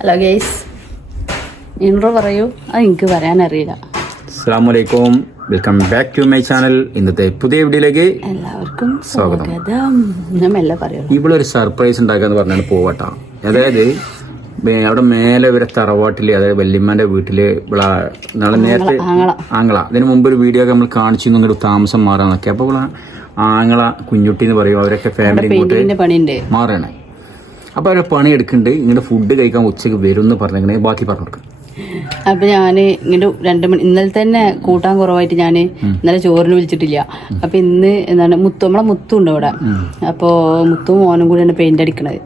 Hello guys, intro പറയൂ. അത് എനിക്ക് പറയാനറിയില്ല. അസ്സലാമു അലൈക്കും, welcome back to my channel. ഇന്നത്തെ പുതിയ വീഡിയോയിലേക്ക് എല്ലാവർക്കും സ്വാഗതം. ഞാൻ മെല്ലെ പറയുള്ളൂ. ഇവിടെ ഒരു സർപ്രൈസ് ഉണ്ടാക്കാന്ന് പറഞ്ഞാൽ പോവട്ടാ. അതായത് അവിടെ മേലെ ഇവരെ തറവാട്ടില്, അതായത് വല്യമ്മന്റെ വീട്ടില് നാളെ നേരത്തെ ആങ്ങള അതിന് മുമ്പ് ഒരു വീഡിയോ ഒക്കെ നമ്മൾ കാണിച്ചു ഇങ്ങോട്ട് താമസം മാറാന്നൊക്കെ. അപ്പൊ ആങ്ങള കുഞ്ഞുട്ടി എന്ന് പറയും, അവരൊക്കെ ഫാമിലി ഇങ്ങോട്ട് മാറണേ. അപ്പൊ അവരെ പണി എടുക്കുന്നുണ്ട്. ഇങ്ങനെ ഫുഡ് കഴിക്കാൻ ഉച്ചക്ക് വരും എന്ന് പറഞ്ഞേ. ബാക്കി പറഞ്ഞു കൊടുക്കും. അപ്പൊ ഞാന് ഇങ്ങോട്ട് 2 മണി ഇന്നലെ തന്നെ കൂട്ടാൻ കുറവായിട്ട് ഞാന് ഇന്നലെ ചോറിന് വിളിച്ചിട്ടില്ല. അപ്പൊ ഇന്ന് എന്താണ് നമ്മളെ മുത്തുണ്ട് അവിടെ. അപ്പൊ മുത്തും മോനും കൂടിയാണ് പെയിന്റ് അടിക്കണത്.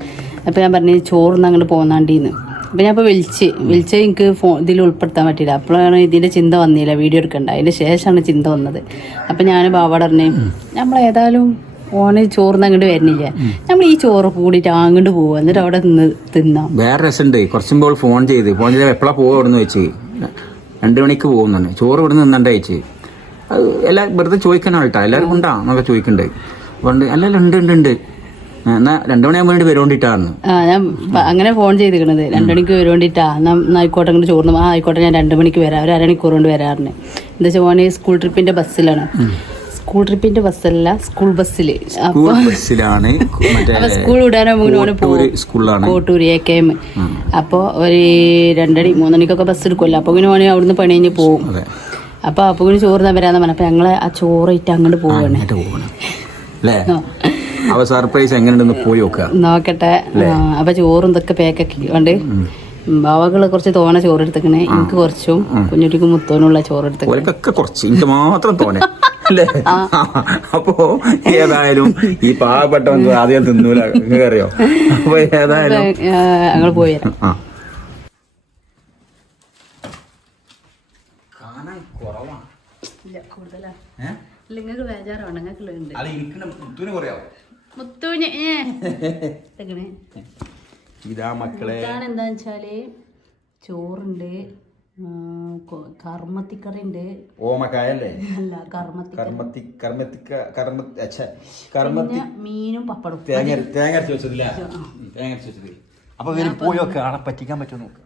അപ്പൊ ഞാൻ പറഞ്ഞു ചോറിന്ന് അങ്ങോട്ട് പോന്നാണ്ടിന്ന്. അപ്പൊ ഞാൻ ഇപ്പൊ വിളിച്ച് എനിക്ക് ഇതിൽ ഉൾപ്പെടുത്താൻ പറ്റില്ല. അപ്പോഴാണ് ഇതിന്റെ ചിന്ത വന്നില്ല, വീഡിയോ എടുക്കണ്ട. അതിന്റെ ശേഷമാണ് ചിന്ത വന്നത്. അപ്പൊ ഞാൻ ബാബാട് പറഞ്ഞു, നമ്മളേതായാലും ഓന് ചോറിന് അങ്ങോട്ട് വരുന്നില്ല, നമ്മൾ ഈ ചോറ് കൂടിയിട്ട് അങ്ങോട്ട് പോവുക, എന്നിട്ട് അവിടെ നിന്ന് തിന്നാം. വേറെ രസമുണ്ട്. കുറച്ചുമ്പോൾ ഫോൺ ചെയ്ത് എപ്പോഴാ പോവുക അവിടെ നിന്ന് വെച്ച് 2 മണിക്ക് പോകുന്നു. ചോറ് ഇവിടെ നിന്ന് നിന്നണ്ട വെച്ച്. അത് എല്ലാം വെറുതെ ചോദിക്കാനാൾട്ടാ, എല്ലാവരും ഉണ്ടാ എന്നൊക്കെ ചോദിക്കണ്ടേ. അതുകൊണ്ട് അല്ല ഉണ്ട് എന്നാ 2 മണിയാകുമ്പോൾ വേണ്ടി വരുകൊണ്ടിട്ടാന്ന്. ഞാൻ അങ്ങനെ ഫോൺ ചെയ്തിരിക്കണത് 2 മണിക്ക് വരുകൊണ്ടിട്ടാ. എന്നാ ആയിക്കോട്ടെ അങ്ങോട്ട് ചോറിന്. ആയിക്കോട്ടെ, ഞാൻ 2 മണിക്ക് വരാം, ഒരു അരമണിക്കൂർ കൊണ്ട് വരാറിന്. എന്താ വെച്ചാൽ ഓന് സ്കൂൾ ട്രിപ്പിന്റെ ബസ്സിലാണ്. സ്കൂൾ ട്രിപ്പിന്റെ ബസ്സല്ല, സ്കൂൾ ബസ്സില്. ബസ്സിലാണ്. സ്കൂൾ വിടാനും കോട്ടൂര് AKM. അപ്പൊ ഒരു 2-3 മണിക്കൊക്കെ ബസ് എടുക്കുമല്ലോ. അപ്പൊ ഇങ്ങനെ ഓന് അവിടുന്ന് പണി കഴിഞ്ഞ് പോവും. അപ്പൊ ഇങ്ങനെ ചോറിനാ വരാന്ന് പറഞ്ഞ. അപ്പൊ ഞങ്ങള് ആ ചോറിട്ട് അങ്ങോട്ട് പോവാണ്. സർപ്രൈസ് എങ്ങനെയുണ്ടെന്ന് പോയി നോക്കട്ടെ. അപ്പൊ ചോറും ഇതൊക്കെ പാക്കാക്കി കൊണ്ട് ബാവകള് കുറച്ച് തോനെ ചോറ് എടുത്തേക്കണേ. എനിക്ക് കുറച്ചും കുഞ്ഞുട്ടിക്ക് മുത്തോനുള്ള ചോറ് എടുത്തേക്ക് കുറച്ച് എനിക്ക് മാത്രം തോനെ. അപ്പോ ഏതായാലും ഈ പാവപ്പെട്ടവൻ ആദ്യം തിന്നൂല, അറിയോ. അപ്പൊ ഏതായാലും ഞങ്ങൾ പോയി വരാം. നിങ്ങൾക്ക് ബേജാറാണ്, മുത്തൂന് ഇതാ മക്കളെ. എന്താന്ന് വെച്ചാല് ചോറുണ്ട്, കർമ്മത്തിക്കറി ഉണ്ട്. ഓമക്കായല്ലേ? അല്ല, മീനും പപ്പടും. തേങ്ങ അരച്ച് വെച്ചതില്ല. തേങ്ങ അരച്ച് വെച്ചത്. അപ്പൊ പോയി നോക്കുക, ആളെ പറ്റിക്കാൻ പറ്റുമോ നോക്കുക.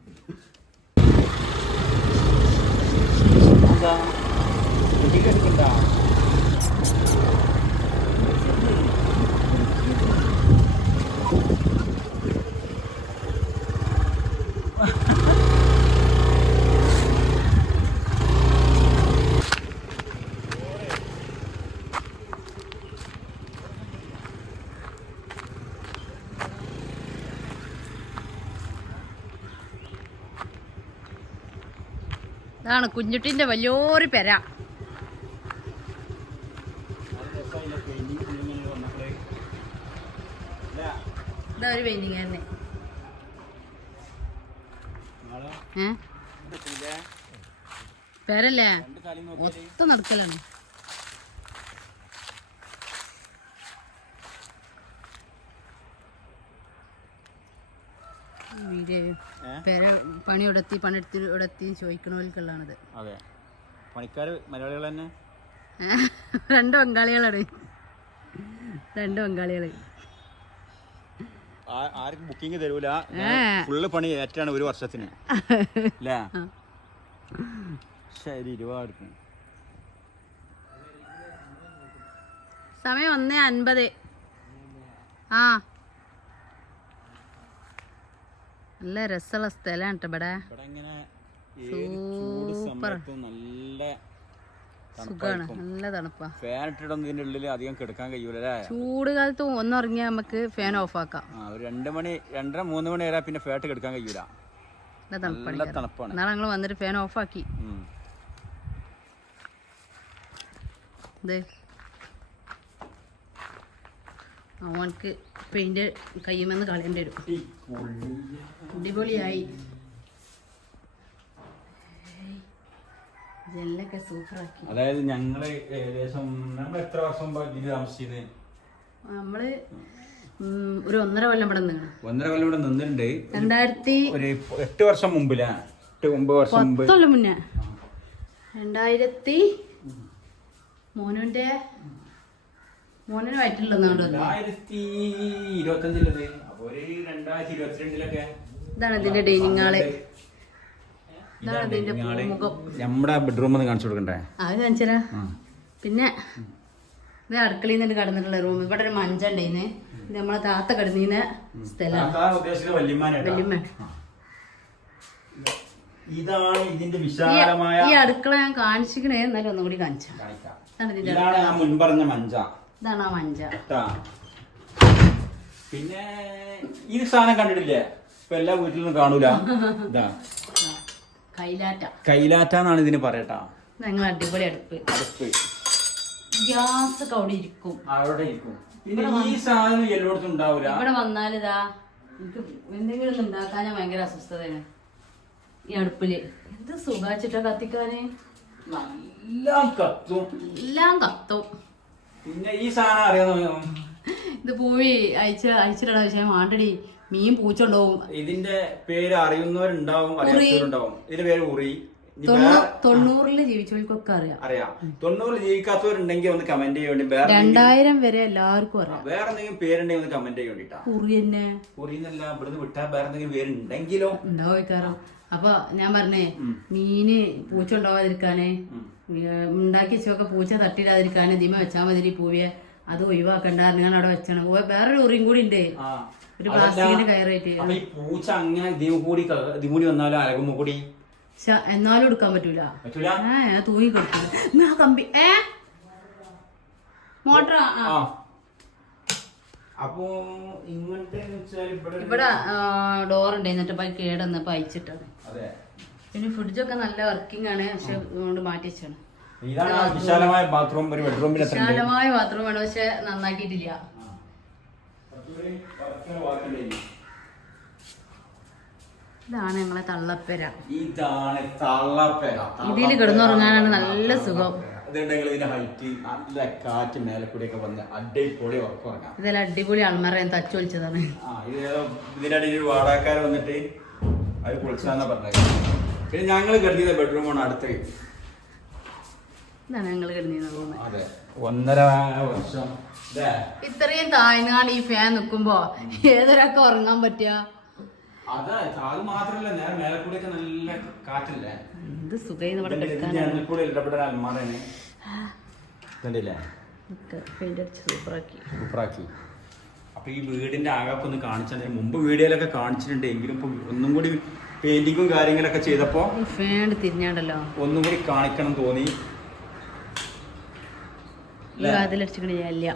ഇതാണ് കുഞ്ഞുട്ടിന്റെ വലിയൊരു പെര. ഇതാ ഒരു പെയിന്റിങ് പെരല്ലേ, ഒത്ത നടക്കലാണ്. പണി ഉടത്തി ചോദിക്കണവർക്കുള്ളതാണത്. അതെ, പണിക്കാര് മലയാളികൾ തന്നെ. 2 ബംഗാളികളാണ്. 2 ബംഗാളികള്. ആർക്കും ബുക്കിംഗ് തരൂല, ഫുള്ള് പണി ഏറ്റാണ് ഒരു വർഷത്തിന്. ശരി, ഒരുപാട് സമയം 1:50. നല്ല രസമുള്ള സ്ഥലമാണ് കേട്ടോ ഇവിടെ. സൂപ്പർ സുഖാണ്, നല്ല തണുപ്പാ. ഫാൻ ഇട്ടിട്ടൊന്നും ഉള്ളിൽ അധികം കിടക്കാൻ കഴിയൂല. ചൂട് കാലത്ത് ഒന്നുറങ്ങിയാൽ നമുക്ക് ഫാൻ ഓഫ് ആക്കാം. 2 മണി 2:30-3 മണി വരെ പിന്നെ ഫാറ്റ് കിടക്കാൻ കഴിയൂല. നല്ല തണുപ്പാണ്. നാളെ ഞങ്ങൾ വന്നിട്ട് ഫാൻ ഓഫ് ആക്കി. അവനക്ക് പെയിന്റ് കയ്യുമെന്ന് കളയേണ്ടി വരും. അടിപൊളിയായി. ജെല്ലൊക്കെ സൂപ്പറാക്കി. അതായത് ഞങ്ങള് ഏകദേശം എത്ര വർഷം താമസിച്ചത്? നമ്മള് ഒരു 1.5 കൊല്ലം ഇവിടെ നിന്ന്. 1.5 കൊല്ലം ഇവിടെ നിന്നിട്ടുണ്ട്. 8 വർഷം മുമ്പിലാ. 9 വർഷം മുമ്പ്. 10 കൊല്ലം മുന്നേ. 2000 മോനുന്റെ മോനിന് വയറ്റിലുണ്ടെന്നാണ് 2025 അപ്പൊ 2022 ഇതാണ് ഇതിന്റെ ഡൈനിങ് ഹാള്. ഇതാണ് ഇതിന്റെ മുഖം. നമ്മുടെ ബെഡ്റൂം ഒന്ന് കാണിച്ചു കൊടുക്കണ്ടേ? അത് കാണിച്ചാ. പിന്നെ ഇത് അടുക്കളയിൽ നിന്ന് കടന്നിട്ടുള്ള റൂം. ഇവിടെ ഒരു മഞ്ച ഉണ്ടായിന്ന്. ഇത് നമ്മളെ താത്ത കിടന്നീന്ന സ്ഥലമാണ്. വല്യമ്മ. ഇതാണ് ഇതിന്റെ വിശാലമായ ഈ അടുക്കള ഞാൻ കാണിച്ചിക്കണേ. എന്നാലും ഒന്നും കൂടി കാണിച്ചു. ഇതാണ് ആ മുൻപറഞ്ഞ മഞ്ച. ഇതാണ് ആ മഞ്ച. പിന്നെ ഈ സാധനം കണ്ടിട്ടില്ലേ? ഇപ്പൊ എല്ലാ വീട്ടിലൊന്നും കാണൂല. ഇതാ കൈലാറ്റാന്നാണ് ഇതിന് പറയട്ടാ. ഞങ്ങൾ അടിപൊളി അടുപ്പ്. ഗ്യാസ് ഒക്കെ അവിടെ ഇരിക്കും. പിന്നെ ഈ സാധനം എല്ലായിടത്തും ഉണ്ടാവൂല. ഇവിടെ വന്നാലിതാ എനിക്ക് എന്തെങ്കിലും ഒന്ന് ഉണ്ടാക്കാനാ ഭയങ്കര അസ്വസ്ഥതയാണ്. ഈ അടുപ്പില് എന്ത് സുഖാച്ചിട്ടാ കത്തിക്കാന്. എല്ലാം കത്തും. പിന്നെ ഈ സാധനം അറിയാമോ? ഇത് പോയി അയച്ചിടണ വിഷയം ആണ്ടടി. മീൻ പൂച്ചുണ്ടാവും. ഇതിന്റെ പേര് അറിയുന്നവരുണ്ടാവും, അറിയാത്തവരുണ്ടാവും. ഇതിന്റെ പേര് ഉറി. 90-ല് ജീവിച്ചവർക്കൊക്കെ അറിയാം. 90-ല് ജീവിക്കാത്തവരുണ്ടെങ്കിൽ ഒന്ന് കമന്റ് ചെയ്യേണ്ടി. 2000 വരെ എല്ലാവർക്കും അറിയാം. വേറെ എന്തെങ്കിലും പേരുണ്ടെങ്കിൽ ഒന്ന് കമന്റ് ചെയ്യേണ്ടിട്ടാ. ഉറിന്നല്ല ഇവിടുന്ന് വിട്ടാ വേറെ എന്തെങ്കിലും പേരുണ്ടെങ്കിലോ ഉണ്ടാവും. അപ്പൊ ഞാൻ പറഞ്ഞേ മീന് പൂച്ച ഉണ്ടാവാതിരിക്കാനേ ഉണ്ടാക്കി വെച്ചൊക്കെ പൂച്ച തട്ടിടാതിരിക്കാനേ ഇതിമ വെച്ചാ മതി. പൂവിയെ അത് ഒഴിവാക്കണ്ട. നിങ്ങൾ അവിടെ വെച്ചാണ്. വേറൊരു ഉറിയും കൂടി ഉണ്ട്. ഒരു പ്ലാസ്റ്റിക്കിന്റെ കയറായിട്ട്. പൂച്ച അങ്ങനെ ഇതിമൂടി വന്നാലും അലകുമ്പോ കൂടി എന്നാലും എടുക്കാൻ പറ്റൂല. തൂങ്ങി കൊടുക്കില്ല. കമ്പി മോട്ടർ. അപ്പൊ ഇങ്ങനത്തെ ഇവിടെ ഡോറുണ്ട്. എന്നിട്ട് കേടന്നപ്പോ അയച്ചിട്ടാണ്. പിന്നെ ഫ്രിഡ്ജൊക്കെ നല്ല വർക്കിംഗ് ആണ്. പക്ഷെ അതുകൊണ്ട് മാറ്റി വെച്ചാണ്. വിശാലമായ ബാത്റൂം. വിശാലമായ ബാത്റൂമാണ്. പക്ഷെ നന്നാക്കിയിട്ടില്ല. ഇതാണ് ഞങ്ങളെ തള്ളപ്പേര. ഇതില് കിടന്നുറങ്ങാനാണ് നല്ല സുഖം. ഇതെല്ലാം അടിപൊളി അൾമറ തച്ചു വിളിച്ചതാണ്. വാടകക്കാര് വന്നിട്ട് അത് പൊളിച്ചാന്നാ പറഞ്ഞത്. പിന്നെ ഞങ്ങള് കിടന്നിയ ബെഡ്റൂമാണ് അടുത്ത. ഇതാണ് ഞങ്ങള് കിടന്നിരുന്ന റൂം. 1.5 വർഷം ഇത്രയും താഴ്ന്നാണ് ഈ ഫാൻ നിക്കുമ്പോ ഏതൊരാൾക്ക് ഉറങ്ങാൻ പറ്റുക? അത് മാത്രല്ല, നേരെ മേലെ കൂടെയൊക്കെ നല്ല കാറ്റല്ലേ. എന്ത് സുഖം ഇവിടെ സൂപ്പറാക്കി. അപ്പൊ ഈ വീടിന്റെ ആകെ ഒന്ന് കാണിച്ചതിന് മുമ്പ് വീഡിയോയിലൊക്കെ കാണിച്ചിട്ടുണ്ട്. എങ്കിലും ഇപ്പൊ ഒന്നും കൂടി പെയിന്റിങ്ങും കാര്യങ്ങളൊക്കെ ചെയ്തപ്പോ ഫാൻ തിരിഞ്ഞാണ്ടല്ലോ ഒന്നും കൂടി കാണിക്കണം തോന്നി. ഈ വാതിലടിച്ചിട്ടില്ല.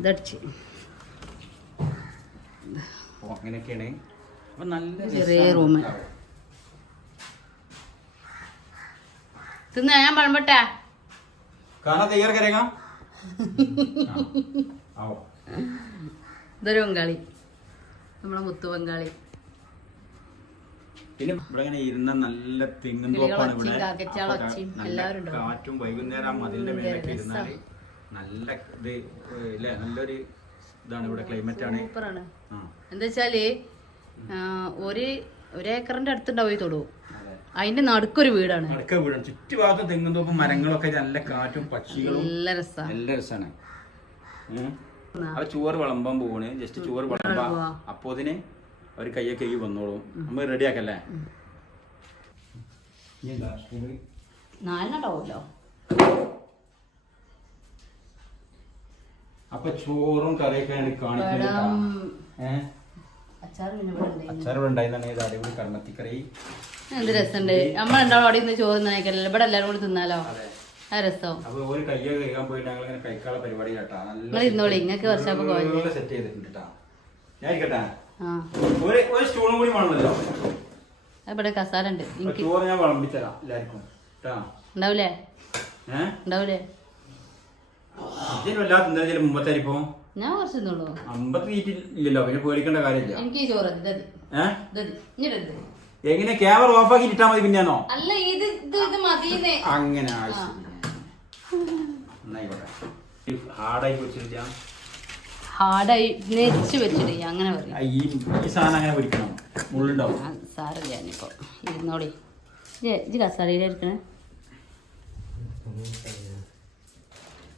ഇതടിച്ച് അങ്ങനെയൊക്കെയാണ്. അപ്പൊ നല്ല ചെറിയ റൂം. തിന്ന ഞാൻ പഴമ്പട്ടെ ഇതൊരു ബംഗാളി. നമ്മളെ മുത്തു ബംഗാളി. പിന്നെ ഇവിടെ ഇങ്ങനെ ഇരുന്ന നല്ല തെങ്ങും തോപ്പാണ്. ഇവിടെ കാറ്റും വൈകുന്നേരം മതിലിന്റെ മേലൊക്കെ ഇരുന്നാല് നല്ല ഇത് ഇല്ലേ, നല്ലൊരു ഇതാണ് ഇവിടെ. ക്ലൈമറ്റ് ആണ്. എന്താ വെച്ചാല് ഒരു ഏക്കറിന്റെ അടുത്തുണ്ടാവും ഈ തൊടു. അതിന്റെ നടുക്കൊരു വീടാണ്. ചുറ്റുഭാഗത്തും തെങ്ങും തോപ്പും മരങ്ങളൊക്കെ നല്ല കാറ്റും പക്ഷികളും. നല്ല രസാണ്. അത് ചോറ് വിളമ്പാൻ പോവാണ്. ജസ്റ്റ് ചോറ് വിളമ്പാ. അപ്പൊ അതിന് അവര് കയ്യൊക്കെ വന്നോളും. നമ്മൾ റെഡിയാക്കല്ലേ? 4 അപ്പൊ ചോറും കറിയൊക്കെ കാണിക്കുന്നത്. അച്ചാർ ഇവിടെ ഉണ്ടായിരുന്ന അടിപൊളി കർമ്മത്തിക്കറി. എന്ത് രസമുണ്ട്. നമ്മളെന്താണോ അവിടെ നിന്ന് ചോറ് നയിക്കല്ലോ. ഇവിടെ എല്ലാവരും കൂടി തിന്നാലോ. ആ രസം. അപ്പൊ ഒരു കയ്യൊക്കെ കഴിക്കാൻ പോയിട്ട് ഞങ്ങൾ കഴിക്കാനുള്ള പരിപാടി കേട്ടാ. നിങ്ങൾ ഇരുന്നോളി. നിങ്ങൾക്ക് വർഷാപ്പ് സെറ്റ് ചെയ്തിട്ടുണ്ട്. ഞാൻ ഇരിക്കട്ടെ. ഒരു സ്റ്റൂളും കൂടി വേണമല്ലോ. ഇവിടെ കസാര ഉണ്ട്. ചോറ് ഞാൻ വിളമ്പിത്തരാം എല്ലാവർക്കും. ഉണ്ടാവൂലേ? ഉണ്ടാവൂലേ? വല്ലാത്ത മുമ്പത്തായിരിപ്പോ ഞാൻ കുറച്ച് തിന്നുള്ളൂ. അമ്പത്ത് തീറ്റില്ലല്ലോ. പിന്നെ പേടിക്കേണ്ട കാര്യമില്ല. എനിക്ക് ചോറ് എങ്ങനെ ക്യാമറ ഓഫ് ആക്കി ഇട്ടാ മതി? പിന്നെയാണോ? അല്ല, ഇത് അങ്ങനെ ഹാർഡായി വെച്ചില്ല. ഹാർഡായി നെരിച്ച് വെച്ചിട്ട് അങ്ങനെ പറയും. ഈ സാധനം അങ്ങനെ പിടിക്കണം. മുള്ളുണ്ടാവും. സാറില്ല. ഞാനിപ്പോ ഇരുന്നോളി. ഇജ് കസാരയിലിരിക്കണേ.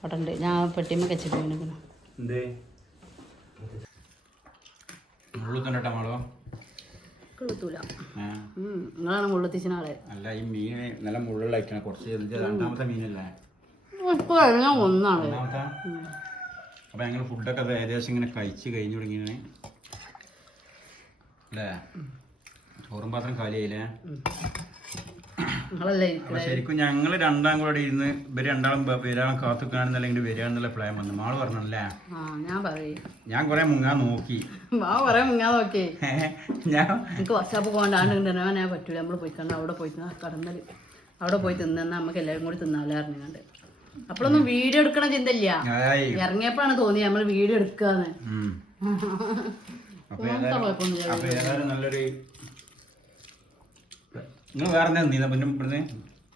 അവിടെ ഉണ്ട്. ഞാൻ പെട്ടിമ്മ വെച്ചിട്ട് മുള്ളു തന്നെ മാളോ. കൊളുത്തൂല നിങ്ങളാണ് മുള്ളെത്തിച്ചിന ആളെ. അല്ല ഈ മീൻ നല്ല മുള്ളിലായിട്ടാണ് കുറച്ച് രണ്ടാമത്തെ മീനല്ലേ ഇപ്പൊ എല്ലാം ഒന്നാണ്. അപ്പൊ ഞങ്ങൾ ഫുഡൊക്കെ ഏകദേശം ഇങ്ങനെ കഴിച്ച് കഴിഞ്ഞു തുടങ്ങിയാണ് അല്ലേ? ചോറും പാത്രം കാലിയായില്ലേ? അപ്പൊ ശരിക്കും ഞങ്ങള് രണ്ടാം കൂടെ ഇരുന്ന് ഇവര് രണ്ടാളും വരാൻ കാത്തുക്കാണെന്നല്ലെങ്കിൽ വരികയാണെന്നുള്ള പ്ലാൻ വന്നു. മാള് പറഞ്ഞല്ലേ? ഞാൻ കൊറേ മുങ്ങാൻ നോക്കി. എനിക്ക് വർഷാപ്പ് പോകാണ്ട് ഞാൻ പറ്റൂല. നമ്മള് പോയിക്കണ്ട് അവിടെ പോയി കടന്നല് അവിടെ പോയി തിന്നാ നമുക്ക് എല്ലാവരും കൂടി തിന്നാലോ അറിഞ്ഞാണ്ട്. അപ്പോഴൊന്നും വീഡിയോ എടുക്കണ ചിന്തയില്ല. ഇറങ്ങിയപ്പോഴാണ് തോന്നിയത് നമ്മൾ വീഡിയോ എടുക്കാന്ന്. നല്ലൊരു നിങ്ങൾ വേറെ എന്താ നീ പിന്നെ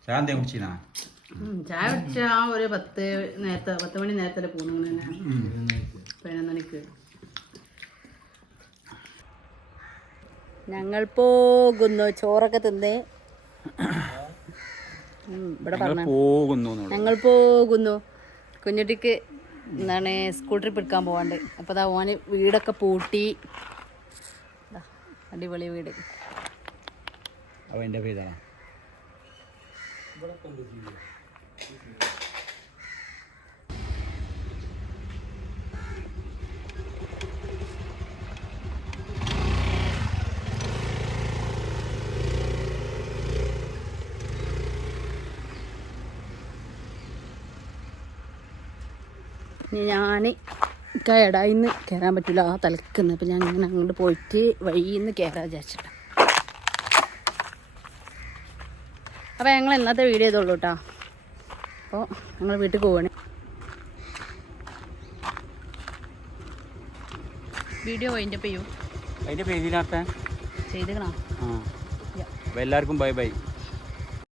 ചായ എന്താ കുടിച്ചാ? ചായ കുടിച്ച ആ ഒരു 10 മണി നേരത്തെ പോകുന്നു. 11 മണിക്ക് ഞങ്ങൾ പോകുന്നു. ചോറൊക്കെ തിന്ന് ഇവിടെ പറഞ്ഞു ഞങ്ങൾ പോകുന്നു. കുഞ്ഞുട്ടിക്ക് എന്താണ് സ്കൂൾ ട്രിപ്പ് എടുക്കാൻ പോവാണ്ട്. അപ്പോൾ അതാ ഓന് വീടൊക്കെ പൂട്ടി. അടിപൊളി വീട്. അവൻ്റെ പേരാ ഞാൻ കയടായിന്ന് കയറാൻ പറ്റില്ല, ആ തലക്കുന്നു. അപ്പം ഞാൻ ഇങ്ങനെ അങ്ങോട്ട് പോയിട്ട് വഴിന്ന് കയറാൻ വിചാരിച്ചിട്ടാ. അപ്പോൾ ഞങ്ങൾ ഇന്നത്തെ വീഡിയോ ചെയ്തോളൂ കേട്ടോ. അപ്പോൾ ഞങ്ങൾ വീട്ടിൽ പോവാണ്. വീഡിയോ അതിൻ്റെ പേയോ അതിൻ്റെ പേരിനകത്ത് ചെയ്തേക്കണോ? എല്ലാവർക്കും ബൈ ബൈ.